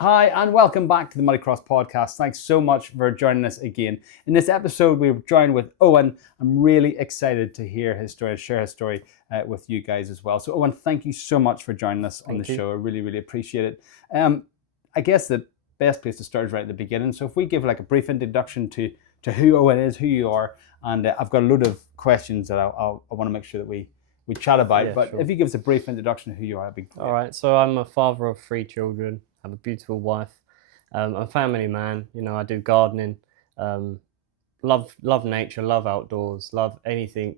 Hi, and welcome back to the Muddy Cross Podcast. Thanks so much for joining us again. In this episode, we're joined with Owen. I'm really excited to hear his story, share his story with you guys as well. So, Owen, thank you so much for joining us on the show. I really, really appreciate it. I guess the best place to start is right at the beginning. So, if we give like a brief introduction to who Owen is, who you are, and I've got a load of questions that I want to make sure that we chat about. Yeah, but sure. if you give us a brief introduction of who you are, that'd be great. All right, so I'm a father of 3 children. I have a beautiful wife. I'm a family man. You know, I do gardening. Love nature. Love outdoors. Love anything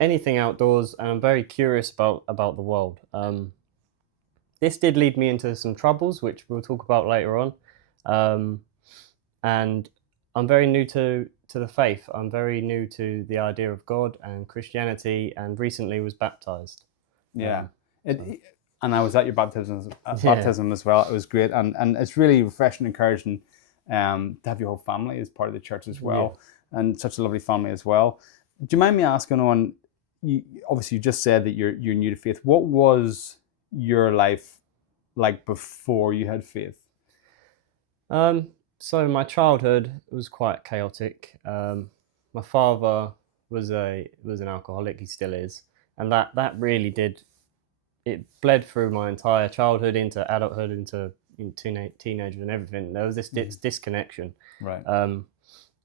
outdoors, and I'm very curious about the world. This did lead me into some troubles, which we'll talk about later on. And I'm very new to the faith. I'm very new to the idea of God and Christianity, and recently was baptized. Yeah. And I was at your baptism as well. It was great, and it's really refreshing and encouraging to have your whole family as part of the church as well, and such a lovely family as well. Do you mind me asking on? Obviously, you just said that you're new to faith. What was your life like before you had faith? So my childhood was quite chaotic. My father was an alcoholic. He still is, and that really did. It bled through my entire childhood into adulthood, into teenager and everything. There was this disconnection, right? And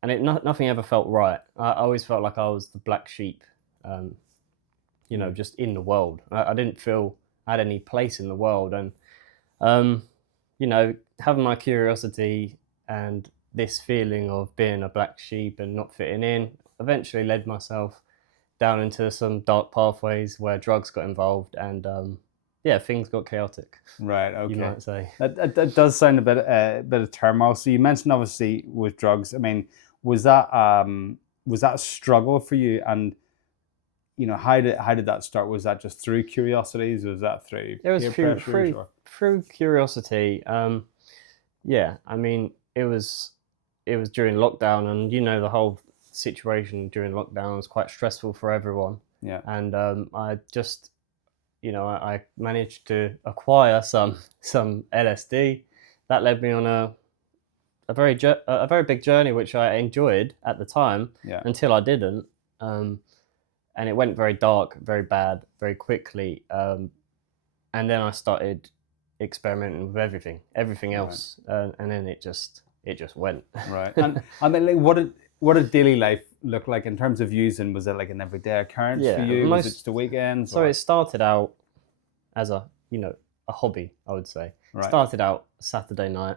nothing ever felt right. I always felt like I was the black sheep, just in the world. I didn't feel I had any place in the world, and having my curiosity and this feeling of being a black sheep and not fitting in eventually led myself down into some dark pathways where drugs got involved, and things got chaotic. Right. Okay. You might say that does sound a bit of turmoil. So you mentioned obviously with drugs. I mean, was that a struggle for you? And how did that start? Was that just through curiosities? Was that through it was peer pressures, through curiosity? I mean, it was during lockdown, and the whole situation during lockdown was quite stressful for everyone. Yeah. And I just, I managed to acquire some LSD. That led me on a very big journey, which I enjoyed at the time. Yeah. Until I didn't. And it went very dark, very bad, very quickly. And then I started experimenting with everything else, right. And then it just went. Right. And I mean, like, what did daily life look like in terms of using? Was it like an everyday occurrence for you? Was it just the weekends? So it started out as a hobby, I would say. Right. It started out Saturday night.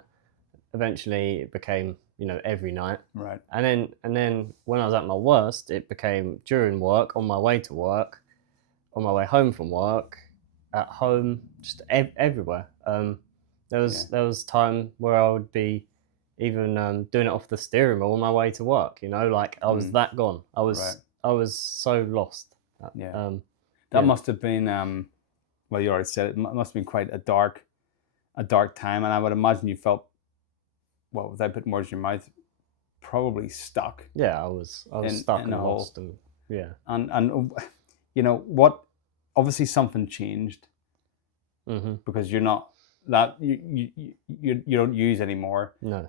Eventually, it became every night. Right. And then when I was at my worst, it became during work, on my way to work, on my way home from work, at home, just everywhere. There was time where I would be even doing it off the steering wheel on my way to work. Like I was that gone. I was so lost. That must have been well, you already said it must have been quite a dark time, and I would imagine you felt, well, without putting words in your mouth, probably stuck. Yeah, I was stuck and lost, and what? Obviously, something changed because you're not that you don't use anymore. No.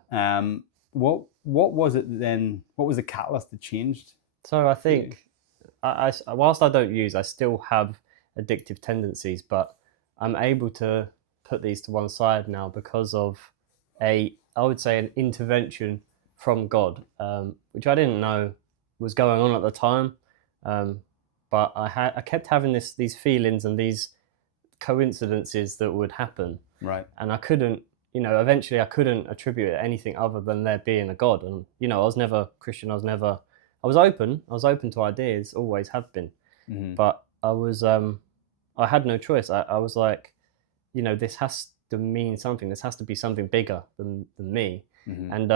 What was it then? What was the catalyst that changed? So I think I whilst I don't use, I still have addictive tendencies, but I'm able to put these to one side now because of I would say an intervention from God, which I didn't know was going on at the time. But I kept having these feelings and these coincidences that would happen. Right. And I couldn't, eventually I couldn't attribute it to anything other than there being a God. And, I was never Christian. I was open to ideas, always have been. Mm-hmm. But I had no choice. I was like, this has to mean something. This has to be something bigger than me. Mm-hmm. And,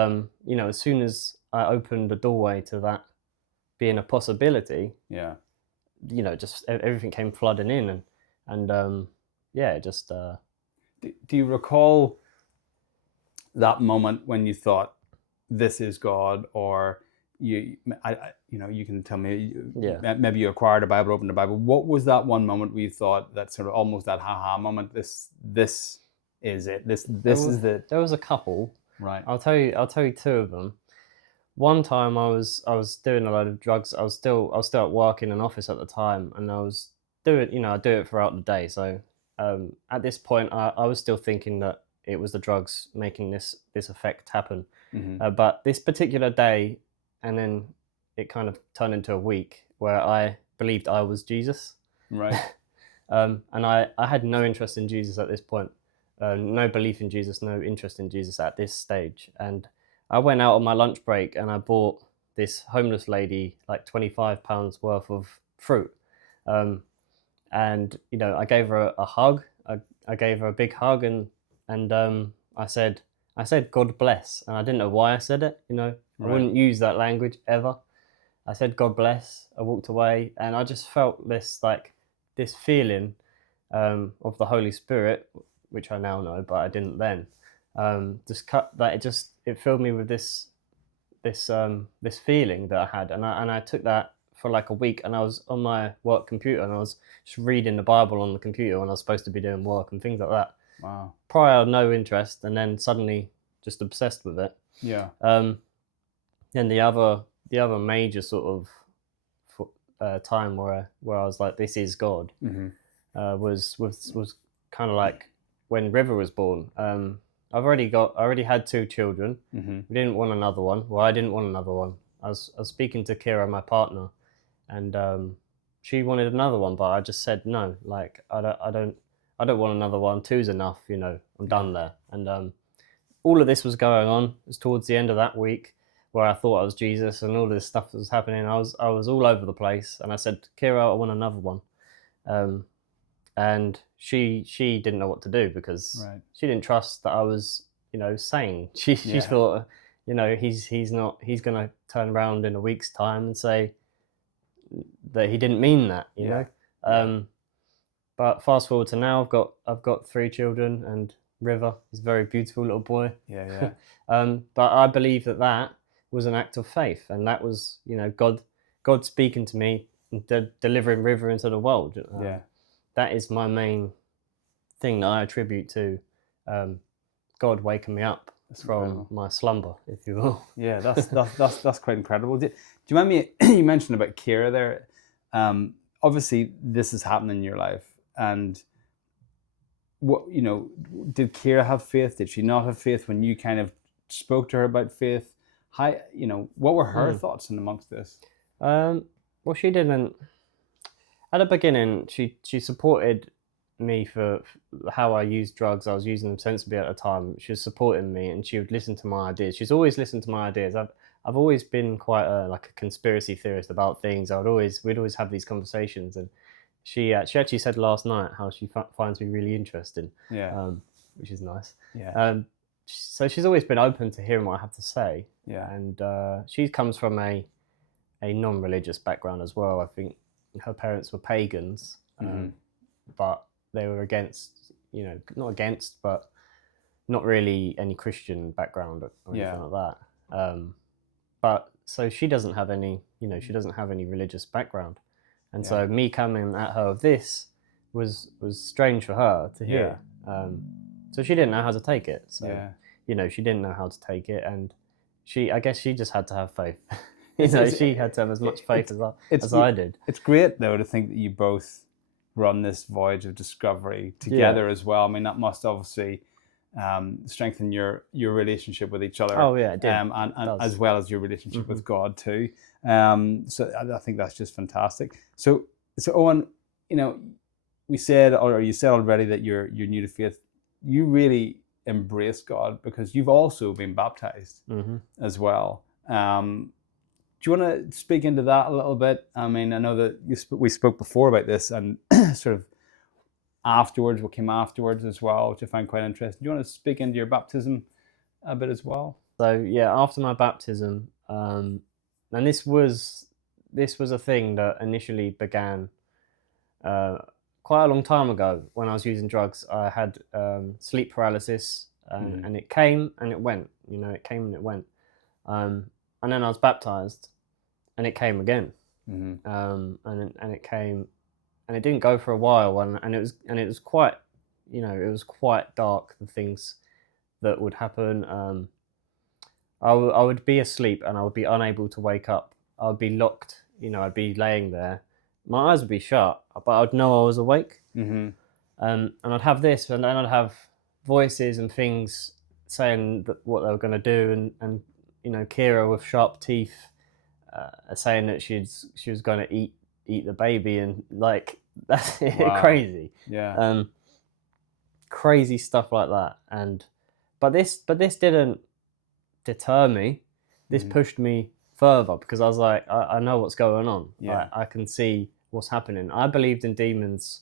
as soon as I opened the doorway to that being a possibility, just everything came flooding in, and it just. Do you recall that moment when you thought, "This is God," or you can tell me, maybe you acquired a Bible, opened the Bible. What was that one moment where you thought that sort of almost that ha-ha moment? This is it? This was, is the there was a couple. right. I'll tell you two of them. One time I was doing a load of drugs. I was still at work in an office at the time, and I was doing, I do it throughout the day. So at this point, I was still thinking that it was the drugs making this effect happen. But this particular day, and then it kind of turned into a week where I believed I was Jesus. Right. And I had no interest in Jesus at this point, no belief in Jesus, no interest in Jesus at this stage. And I went out on my lunch break and I bought this homeless lady like £25 worth of fruit. And, I gave her a hug. I gave her a big hug, and I said, God bless. And I didn't know why I said it, I wouldn't use that language ever. I said, God bless. I walked away, and I just felt this feeling of the Holy Spirit, which I now know, but I didn't then. It filled me with this feeling that I had, and I took that for like a week, and I was on my work computer, and I was just reading the Bible on the computer when I was supposed to be doing work and things like that. Wow. Prior, no interest, and then suddenly just obsessed with it. Yeah. Then the other major sort of time where I was like, this is God, was kind of like when River was born. I already had 2 children. We didn't want another one. Well, I didn't want another one. I was speaking to Kira, my partner, and she wanted another one, but I just said no. Like I don't want another one. 2's enough. I'm done there. And all of this was going on. It was towards the end of that week where I thought I was Jesus, and all this stuff that was happening. I was all over the place, and I said, Kira, I want another one. And she didn't know what to do, because she didn't trust that I was, sane. She thought, he's going to turn around in a week's time and say that he didn't mean that, you know. But fast forward to now, I've got 3 children, and River is a very beautiful little boy. Yeah. But I believe that was an act of faith, and that was, God speaking to me and delivering River into the world. That is my main thing that I attribute to God waking me up from my slumber, if you will. Yeah, that's quite incredible. Do you mind me? You mentioned about Kira there. Obviously, this has happened in your life, and what did Kira have faith? Did she not have faith when you kind of spoke to her about faith? How what were her thoughts in amongst this? Well, she didn't. At the beginning, she supported me for how I used drugs. I was using them sensibly at the time. She was supporting me, and she would listen to my ideas. She's always listened to my ideas. I've always been quite a conspiracy theorist about things. We'd always have these conversations, and she actually said last night how she finds me really interesting. Which is nice. So she's always been open to hearing what I have to say. And she comes from a non-religious background as well. I think her parents were pagans, but they were against, not against, but not really any Christian background or anything like that. But so she doesn't have any, she doesn't have any religious background. And so me coming at her with this was strange for her to hear. So she didn't know how to take it. So, she didn't know how to take it. And I guess she just had to have faith. She had to have as much faith as I did. It's great, though, to think that you both were on this voyage of discovery together as well. I mean, that must obviously strengthen your relationship with each other. Oh, yeah, it did. And as well as your relationship with God, too. So I think that's just fantastic. So Owen, we said, or you said already, that you're new to faith. You really embrace God because you've also been baptized as well. Do you want to speak into that a little bit? I mean, I know that we spoke before about this, and sort of afterwards, what came afterwards as well, which I find quite interesting. Do you want to speak into your baptism a bit as well? So after my baptism, and this was a thing that initially began quite a long time ago when I was using drugs. I had sleep paralysis, and it came and it went. It came and it went. And then I was baptized, and it came again, and it came, and it didn't go for a while, and it was quite it was quite dark, the things that would happen. I would be asleep and I would be unable to wake up. I would be locked, I'd be laying there. My eyes would be shut, but I'd know I was awake. Mm-hmm. And I'd have this, and then I'd have voices and things saying what they were going to do, and Kira with sharp teeth saying that she was going to eat the baby, and like that's Wow. crazy. Yeah. Crazy stuff like that. But this didn't deter me. This pushed me further, because I was like, I know what's going on. Yeah. I can see what's happening. I believed in demons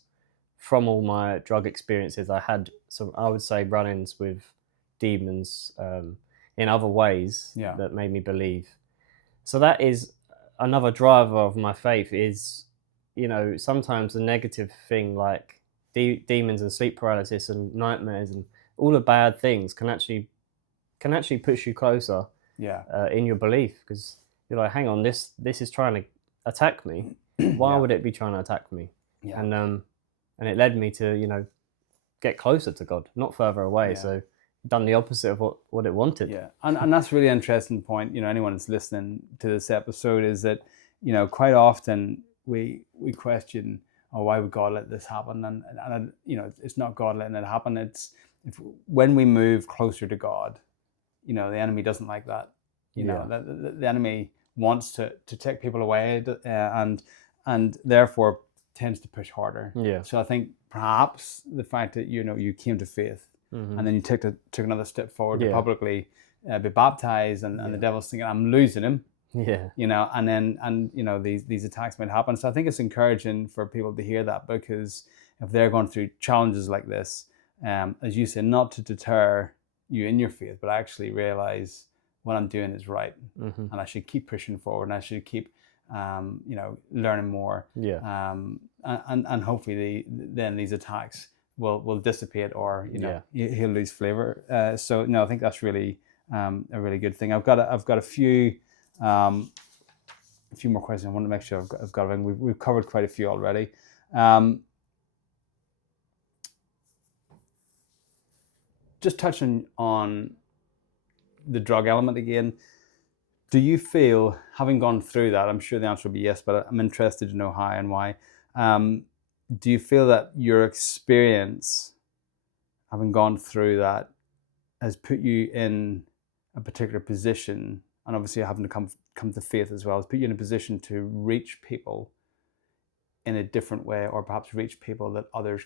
from all my drug experiences. I had some, I would say, run-ins with demons in other ways that made me believe. So that is another driver of my faith, is, sometimes the negative thing, like demons and sleep paralysis and nightmares and all the bad things can actually push you closer in your belief, because you're like, hang on, this is trying to attack me. Why would it be trying to attack me? And it led me to get closer to God, not further away. So done the opposite of what it wanted. And that's a really interesting point. Anyone that's listening to this episode, is that quite often we question, oh, why would God let this happen? And it's not God letting it happen. It's when we move closer to God, the enemy doesn't like that. The enemy wants to take people away, and therefore tends to push harder. So I think perhaps the fact that you came to faith, and then you took another step forward to publicly be baptized, and the devil's thinking, I'm losing him. And these attacks might happen. So I think it's encouraging for people to hear that, because if they're going through challenges like this, as you say, not to deter you in your faith, but actually realize what I'm doing is right, and I should keep pushing forward, and I should keep learning more. And hopefully then these attacks will dissipate, or he'll lose flavor. So no, I think that's really a really good thing. I've got a few more questions. I want to make sure I've got everything. We've covered quite a few already. Just touching on the drug element again, do you feel, having gone through that, I'm sure the answer will be yes, but I'm interested to know how and why, do you feel that your experience, having gone through that, has put you in a particular position, and obviously having to come to faith as well, has put you in a position to reach people in a different way, or perhaps reach people that others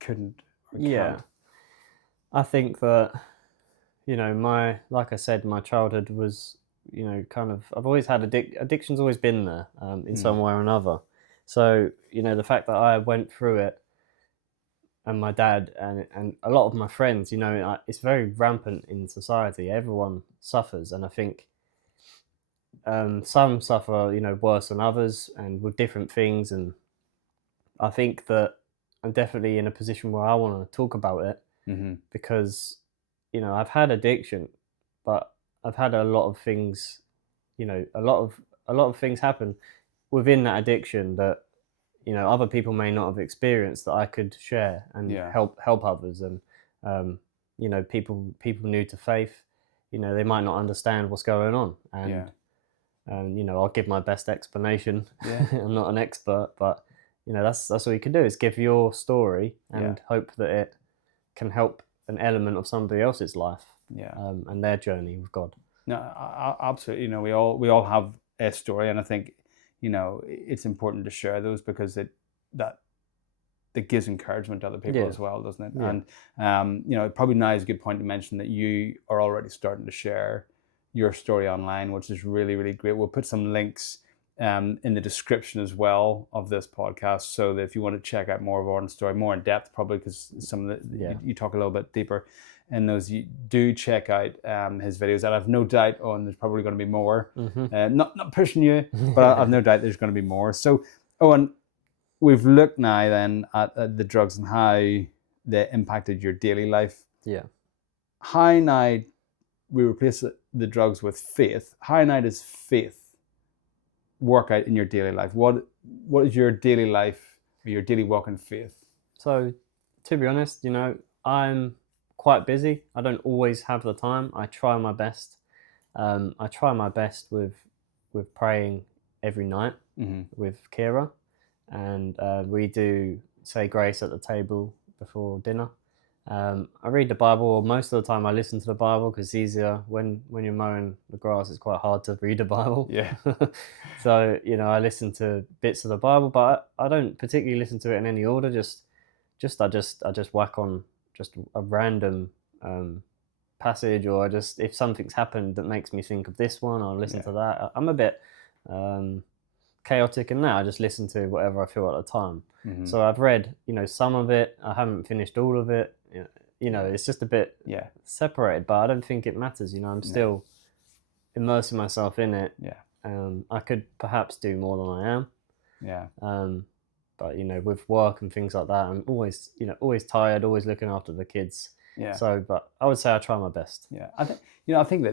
couldn't or can't? I think that, like I said, my childhood was, kind of, I've always had addiction's always been there in some way or another. So, the fact that I went through it, and my dad and a lot of my friends, it's very rampant in society. Everyone suffers. And I think some suffer, worse than others, and with different things. And I think that I'm definitely in a position where I want to talk about it, because, I've had addiction, but I've had a lot of things, a lot of things happen within that addiction that, other people may not have experienced, that I could share and help others. And, people new to faith, they might not understand what's going on. And, I'll give my best explanation. I'm not an expert, but, that's all you can do, is give your story and hope that it can help an element of somebody else's life and their journey with God. No, absolutely. We all have a story, and I think it's important to share those, because that gives encouragement to other people as well, doesn't it? And probably now is a good point to mention that you are already starting to share your story online, which is really, really great. We'll put some links in the description as well of this podcast, so that if you want to check out more of Owen's story, more in depth, probably, because some of you talk a little bit deeper in those, you do check out his videos. And I've no doubt, Owen, there's probably going to be more. Not pushing you, but I've no doubt there's going to be more. So, Owen, we've looked now then at the drugs and how they impacted your daily life. How now we replace the drugs with faith? How now does faith work out in your daily life? What is your daily life, or your daily walk in faith? So To be honest, I'm quite busy. I don't always have the time. I try my best. I try my best with praying every night with Kira, and we do say grace at the table before dinner. I read the Bible, or most of the time I listen to the Bible because it's easier when you're mowing the grass. It's quite hard to read the Bible. Yeah. So I listen to bits of the Bible, but I don't particularly listen to it in any order. I just whack on just a random passage, or if something's happened that makes me think of this one, I'll listen to that. I'm a bit chaotic in that. I just listen to whatever I feel at the time. So I've read, some of it. I haven't finished all of it. It's just a bit separated, but I don't think it matters. I'm still immersing myself in it. I could perhaps do more than I am. But with work and things like that, I'm always tired, always looking after the kids. So, but I would say I try my best. I think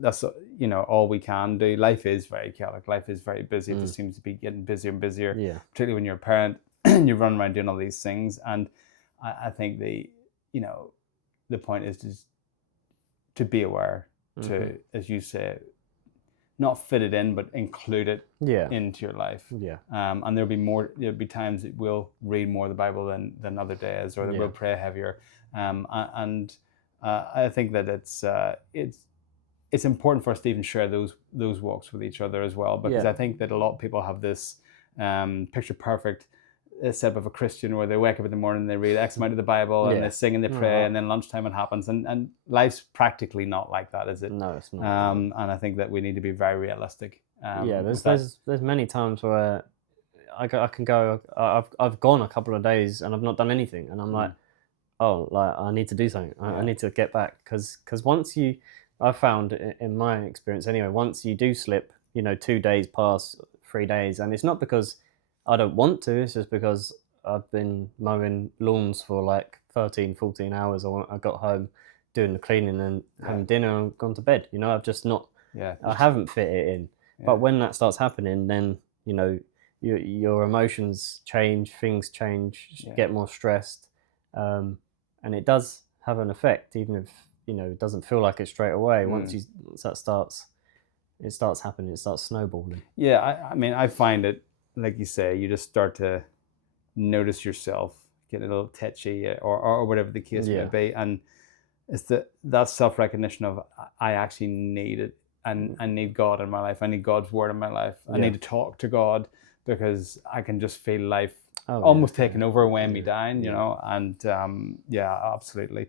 that's all we can do. Life is very chaotic. Life is very busy. It just seems to be getting busier and busier. Particularly when you're a parent, you run around doing all these things. And I think the point is just to be aware, to, as you say, not fit it in, but include it into your life. And there'll be times that we'll read more of the Bible than other days, or that we'll pray heavier. I think that it's important for us to even share those walks with each other as well, because I think that a lot of people have this picture perfect setup of a Christian where they wake up in the morning and they read X amount of the Bible and they sing and they pray, and then lunchtime it happens, and life's practically not like that, is it? No, it's not. And I think that we need to be very realistic. There's many times where I can go. I've gone a couple of days and I've not done anything, and I'm like, oh, like I need to do something. I need to get back, because once I've found in my experience anyway, once you do slip, 2 days pass, 3 days, and it's not because I don't want to, it's just because I've been mowing lawns for like 13, 14 hours. I got home doing the cleaning and having dinner and gone to bed. I've just not, I haven't fit it in. But when that starts happening, then, your emotions change, things change, you get more stressed. And it does have an effect, even if, it doesn't feel like it straight away. Once that starts, it starts happening, it starts snowballing. I mean, I find it, like you say, you just start to notice yourself get a little tetchy, or whatever the case may be, and it's that self-recognition of I actually need it, and I need God in my life. I need God's word in my life. I need to talk to God, because I can just feel life almost taking over, weighing me down, and absolutely.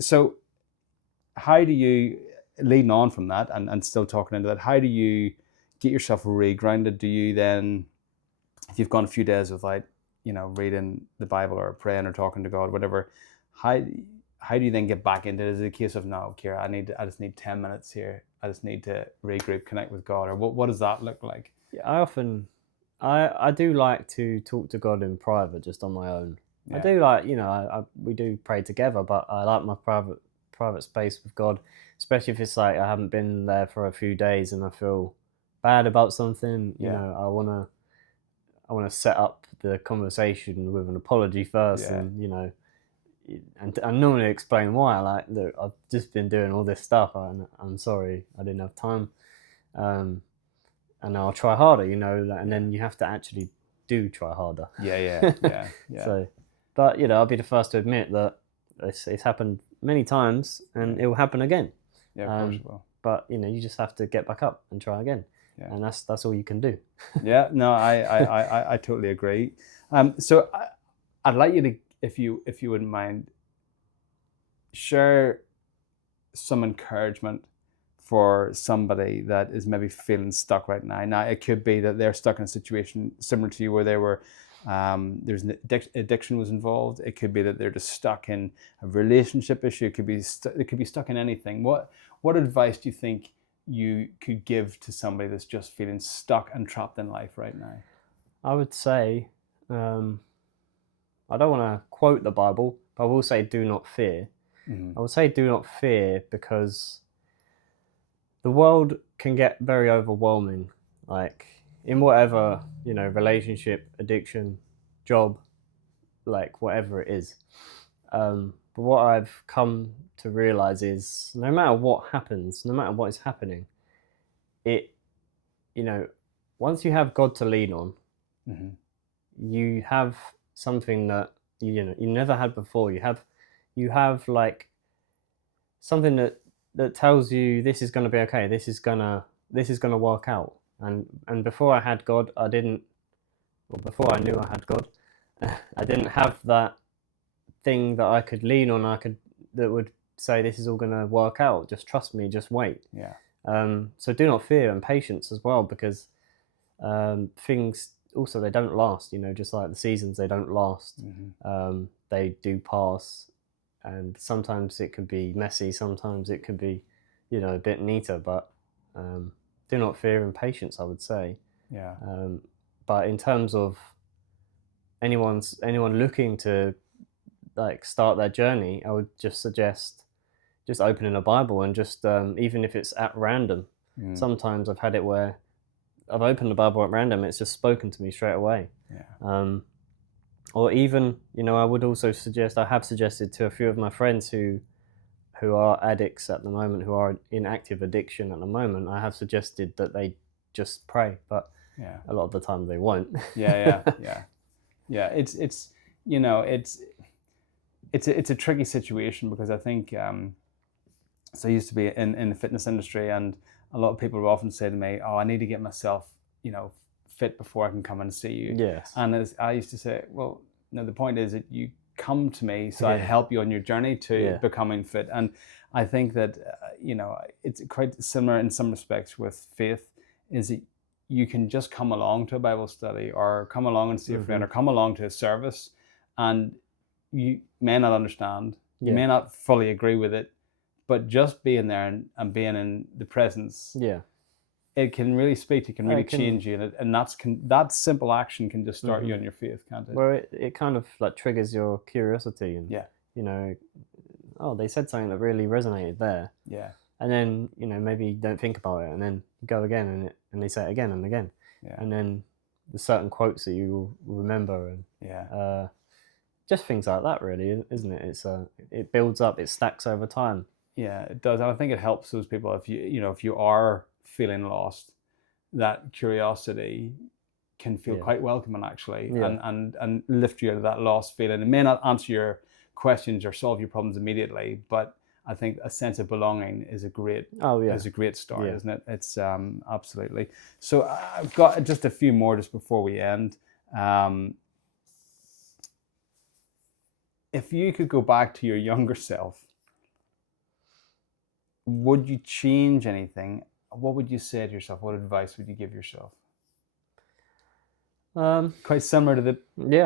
So how do you, leading on from that and still talking into that, how do you get yourself regrounded? Do you then, if you've gone a few days without, reading the Bible or praying or talking to God, whatever, how do you then get back into it? Is it a case of, no, Kira, I just need 10 minutes here. I just need to regroup, connect with God, or what does that look like? I do like to talk to God in private, just on my own. I do like, we do pray together, but I like my private space with God, especially if it's like I haven't been there for a few days and I feel bad about something. I want to set up the conversation with an apology first, and and normally explain why. Like, look, I've just been doing all this stuff, and I'm sorry I didn't have time, and I'll try harder, and then you have to actually do try harder. So, but I'll be the first to admit that it's happened many times, and it will happen again. Of course it will. But you just have to get back up and try again. And that's all you can do. I totally agree. So I'd like you to, if you wouldn't mind, share some encouragement for somebody that is maybe feeling stuck right now. Now, it could be that they're stuck in a situation similar to you, where they were, there's an addiction was involved. It could be that they're just stuck in a relationship issue. It could be stuck in anything. What advice do you think you could give to somebody that's just feeling stuck and trapped in life right now? I would say, I don't want to quote the Bible, but I will say, do not fear. I would say do not fear, because the world can get very overwhelming, like in whatever, relationship, addiction, job, like whatever it is. But what I've come to realize is no matter what happens, no matter what is happening, it, you know, once you have God to lean on, Mm-hmm. you have something that you never had before. You have like something that tells you this is going to be okay. This is gonna work out. And before I had God, I didn't. Well, before I knew I had God, I didn't have that thing that I could lean on. That would say this is all going to work out. Just trust me. Just wait. Yeah. So do not fear, and patience as well, because things also they don't last. Just like the seasons, they don't last. Mm-hmm. They do pass, and sometimes it could be messy. Sometimes it could be, a bit neater. But do not fear and patience, I would say. Yeah. But in terms of anyone looking to like start their journey, I would just suggest just opening a Bible and just even if it's at random. Sometimes I've had it where I've opened the Bible at random, it's just spoken to me straight away. Yeah. Or even, I would also suggest, I have suggested to a few of my friends who are addicts at the moment, who are in active addiction at the moment, I have suggested that they just pray, but Yeah. a lot of the time they won't. Yeah. It's a tricky situation because I think so I used to be in the fitness industry, and a lot of people would often say to me, "Oh, I need to get myself, fit before I can come and see you." Yes. And as I used to say, well, no, the point is that you come to me so I help you on your journey to becoming fit. And I think that it's quite similar in some respects with faith. Is that you can just come along to a Bible study, or come along and see a friend, or come along to a service, and you may not understand, you may not fully agree with it, but just being there and being in the presence, it can really speak, it can really change you, and that simple action can just start you on your faith, can't it? Well, it kind of like triggers your curiosity, and oh, they said something that really resonated there. Yeah. And then maybe you don't think about it, and then you go again, and they say it again and again, and then there's certain quotes that you remember, and just things like that, really, isn't it? It builds up, it stacks over time. Yeah, it does, and I think it helps those people if you are feeling lost, that curiosity can feel quite welcoming actually, and lift you out of that lost feeling. It may not answer your questions or solve your problems immediately, but I think a sense of belonging is a great start, isn't it? It's absolutely. So I've got just a few more just before we end. If you could go back to your younger self, would you change anything? What would you say to yourself? What advice would you give yourself? Quite similar to the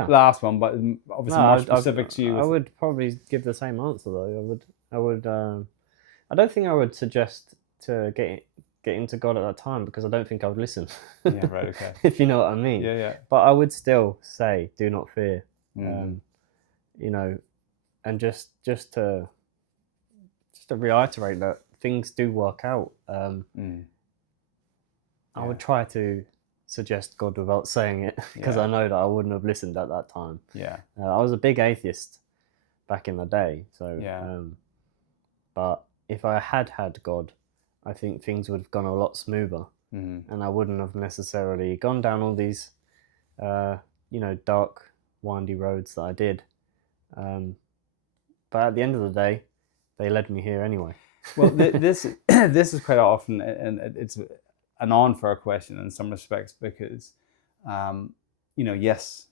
last one, but obviously more specific to you. I would probably give the same answer though. I would. I don't think I would suggest to get into God at that time, because I don't think I would listen. Yeah, right. Okay. If you know what I mean. Yeah. But I would still say, do not fear. Mm. And just to reiterate that things do work out. I would try to suggest God without saying it, because I know that I wouldn't have listened at that time. Yeah. I was a big atheist back in the day, so but if I had God, I think things would have gone a lot smoother, and I wouldn't have necessarily gone down all these dark, windy roads that I did. But at the end of the day, they led me here anyway. Well, this is quite often, and it's an unfair question in some respects, because yes,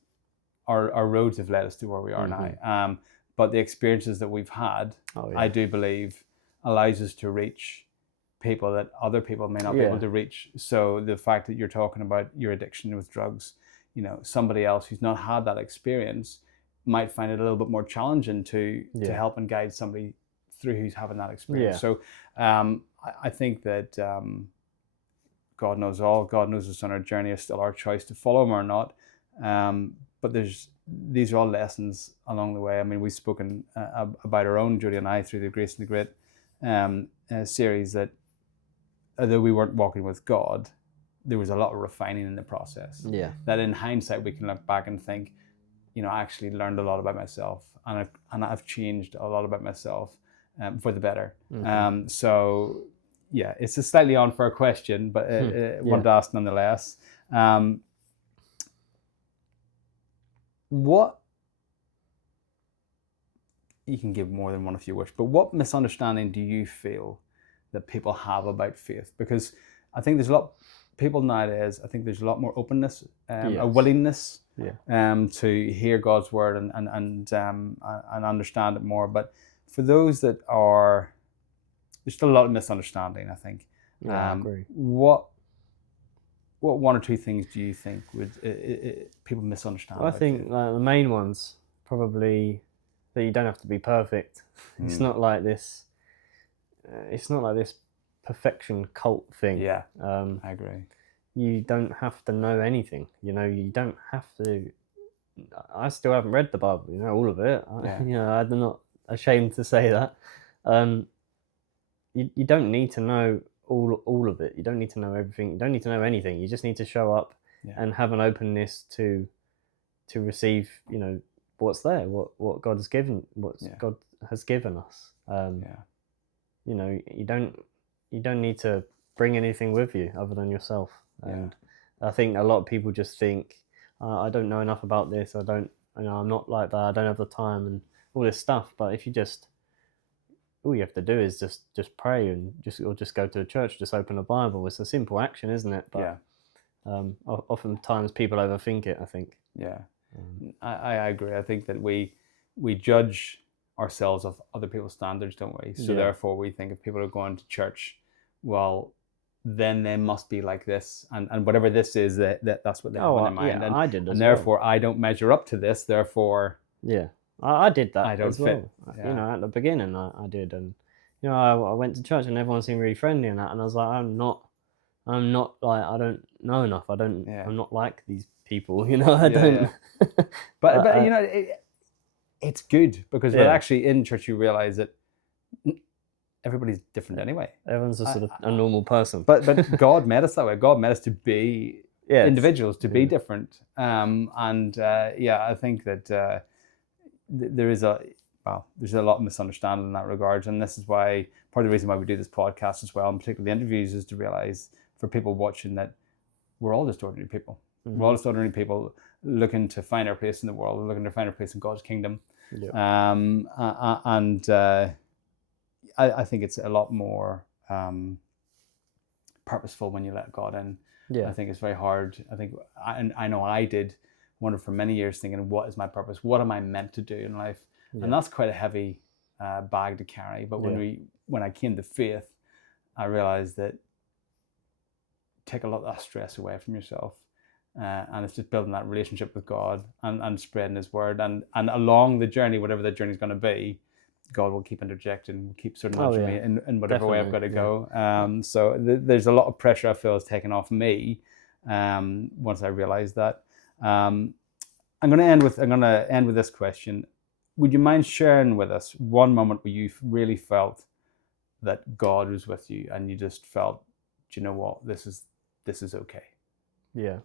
our roads have led us to where we are now, but the experiences that we've had, I do believe, allows us to reach people that other people may not be able to reach. So the fact that you're talking about your addiction with drugs, somebody else who's not had that experience might find it a little bit more challenging to help and guide somebody through who's having that experience. So I think that God knows all. God knows us on our journey. It's still our choice to follow him or not. But these are all lessons along the way. I mean, we've spoken about our own, Judy and I, through the Grace and the Great series, that although we weren't walking with God, there was a lot of refining in the process. Yeah. That in hindsight we can look back and think, I actually learned a lot about myself, and I've changed a lot about myself for the better. So yeah, it's a slightly unfair question, but one to ask nonetheless. What, you can give more than one if you wish, but what misunderstanding do you feel that people have about faith? Because I think there's a lot people nowadays. I think there's a lot more openness, a willingness to hear God's word and understand it more. But for those that are, there's still a lot of misunderstanding, I think. I agree. What one or two things do you think would people misunderstand? Well, I think the main ones probably that you don't have to be perfect. It's not like this. It's not like this perfection cult thing. Yeah, I agree. You don't have to know anything. You don't have to. I still haven't read the Bible. All of it. I'm not ashamed to say that. You don't need to know all of it. You don't need to know everything. You don't need to know anything. You just need to show up and have an openness to receive, what's there, what God has given, God has given us. You don't need to bring anything with you other than yourself. And I think a lot of people just think, I don't know enough about this. I'm not like that. I don't have the time and all this stuff. But if you just, all you have to do is just pray and just go to a church, just open a Bible. It's a simple action, isn't it? But oftentimes people overthink it, I think. Yeah, I agree. I think that we judge ourselves of other people's standards, don't we? So therefore we think if people are going to church, well, then they must be like this, and whatever this is, that's what they have in their mind. Yeah, I did as and therefore I don't measure up to this, therefore I did that. I don't as fit. Well. At the beginning I did, and I went to church and everyone seemed really friendly and that, and I was like, I'm not like, I don't know enough. I'm not like these people. I don't. But it's good because actually in church you realize that everybody's different anyway. Everyone's just sort of a normal person. But God made us that way. God made us to be individuals, to be different. I think that there's a lot of misunderstanding in that regard, and this is why part of the reason why we do this podcast as well, and particularly the interviews, is to realize for people watching that we're all just ordinary people. We're all just ordinary people looking to find our place in the world, looking to find our place in God's kingdom. I think it's a lot more purposeful when you let God in. I think it's very hard. I think I know I did wonder for many years, thinking, what is my purpose? What am I meant to do in life? And that's quite a heavy bag to carry. But when I came to faith, I realized that take a lot of that stress away from yourself. And it's just building that relationship with God and spreading His word. And along the journey, whatever that journey is going to be, God will keep interjecting, keep sort of nudging me in whatever way I've got to go. So there's a lot of pressure I feel is taken off me once I realized that. I'm going to end with this question. Would you mind sharing with us one moment where you really felt that God was with you and you just felt, do you know what, this is okay? Yeah.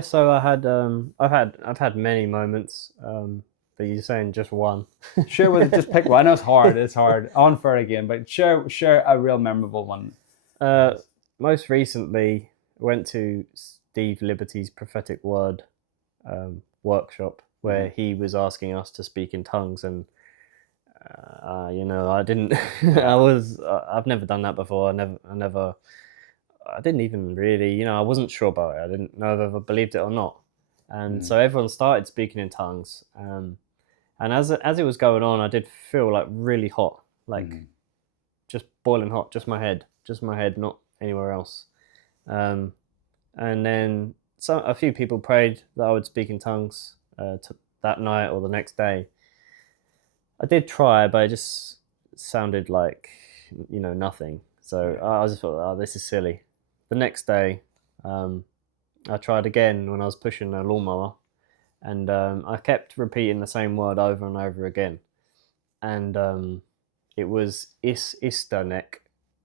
So I've had many moments. But you're saying just one. Sure, well, just pick one. I know it's hard. It's hard. Unfair again, but share a real memorable one. Most recently, went to Steve Liberty's prophetic word workshop where he was asking us to speak in tongues, and I didn't. I've never done that before. I didn't even really. I wasn't sure about it. I didn't know if I ever believed it or not. And so everyone started speaking in tongues. And as it was going on, I did feel like really hot, like just boiling hot, just my head, not anywhere else. And then a few people prayed that I would speak in tongues that night or the next day. I did try, but it just sounded like, nothing. So I just thought, this is silly. The next day, I tried again when I was pushing a lawnmower. And I kept repeating the same word over and over again. And it was istanek,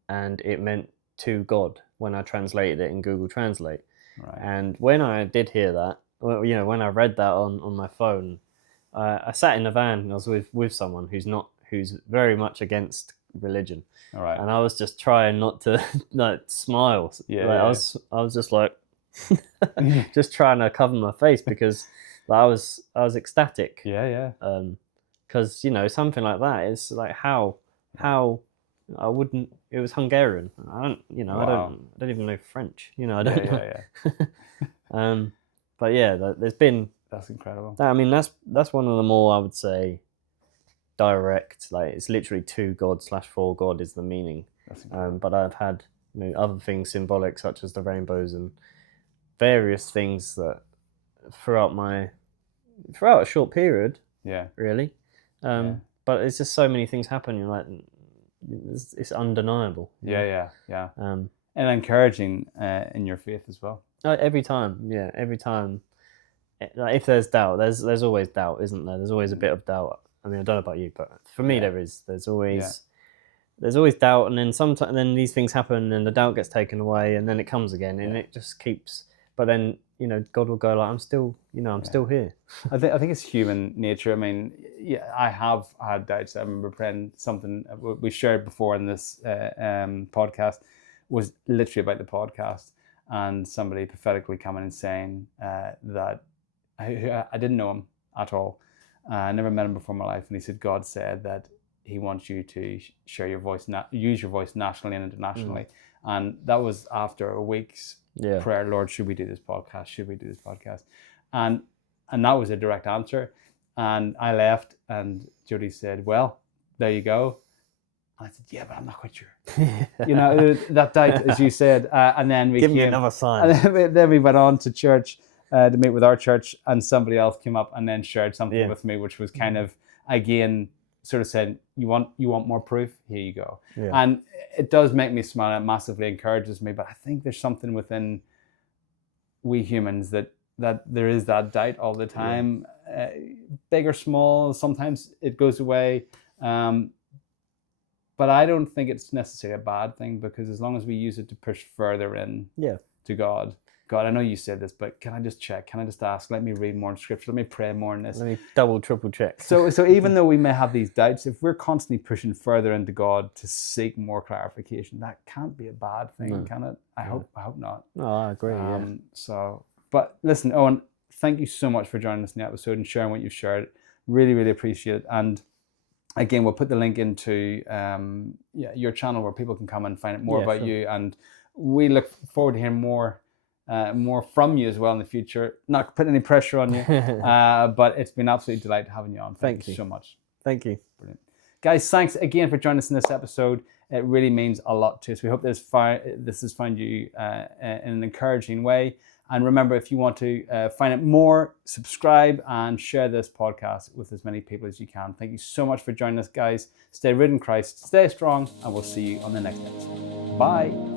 and it meant to God when I translated it in Google Translate. Right. And when I did hear that, when I read that on my phone, I sat in a van and I was with someone who's very much against religion. All right. And I was just trying not to like smile. Yeah, Like, yeah. I was just like just trying to cover my face because like, I was ecstatic. Yeah. Because something like that is like how I wouldn't. It was Hungarian. I don't Wow. I don't even know French. I don't know. Yeah. But yeah, there's been. That's incredible. I mean, that's one of the more, I would say, direct. Like it's literally to God / for God is the meaning. That's incredible. But I've had other things symbolic, such as the rainbows and various things that throughout a short period, Yeah. really. Yeah. But it's just so many things happen. You're like, it's undeniable. Yeah. And encouraging in your faith as well. Every time. Like if there's doubt, there's always doubt, isn't there? There's always a bit of doubt. I mean, I don't know about you, but for me, there is. There's always doubt, and then sometimes these things happen, and the doubt gets taken away, and then it comes again, and it just keeps. But then God will go like, I'm still, I'm still here. I think it's human nature. I mean, yeah, I have had doubts. I remember praying something we shared before in this podcast was literally about the podcast, and somebody prophetically coming and saying that I didn't know him at all. I never met him before in my life, and he said God said that He wants you to share your voice, use your voice nationally and internationally, and that was after a week's prayer. Lord, should we do this podcast? Should we do this podcast? And that was a direct answer. And I left, and Jody said, "Well, there you go." And I said, "Yeah, but I'm not quite sure." That doubt, as you said, and then we give me another sign. And then we went on to church to meet with our church, and somebody else came up and then shared something with me, which was kind of again sort of said, "You want more proof? Here you go." And it does make me smile. It massively encourages me. But I think there's something within we humans that there is that doubt all the time, big or small. Sometimes it goes away. But I don't think it's necessarily a bad thing, because as long as we use it to push further in to God, I know you said this, but can I just check? Can I just ask? Let me read more in Scripture. Let me pray more in this. Let me double, triple check. So even though we may have these doubts, if we're constantly pushing further into God to seek more clarification, that can't be a bad thing, can it? I hope not. No, I agree. But listen, Owen, thank you so much for joining us in the episode and sharing what you've shared. Really, really appreciate it. And again, we'll put the link into your channel where people can come and find out more about you. And we look forward to hearing more from you as well in the future. Not putting any pressure on you, but it's been absolutely a delight having you on. Thank you so much. Thank you. Brilliant. Guys, thanks again for joining us in this episode. It really means a lot to us. We hope this has found you in an encouraging way. And remember, if you want to find out more, subscribe and share this podcast with as many people as you can. Thank you so much for joining us, guys. Stay rooted in Christ, stay strong, and we'll see you on the next episode. Bye.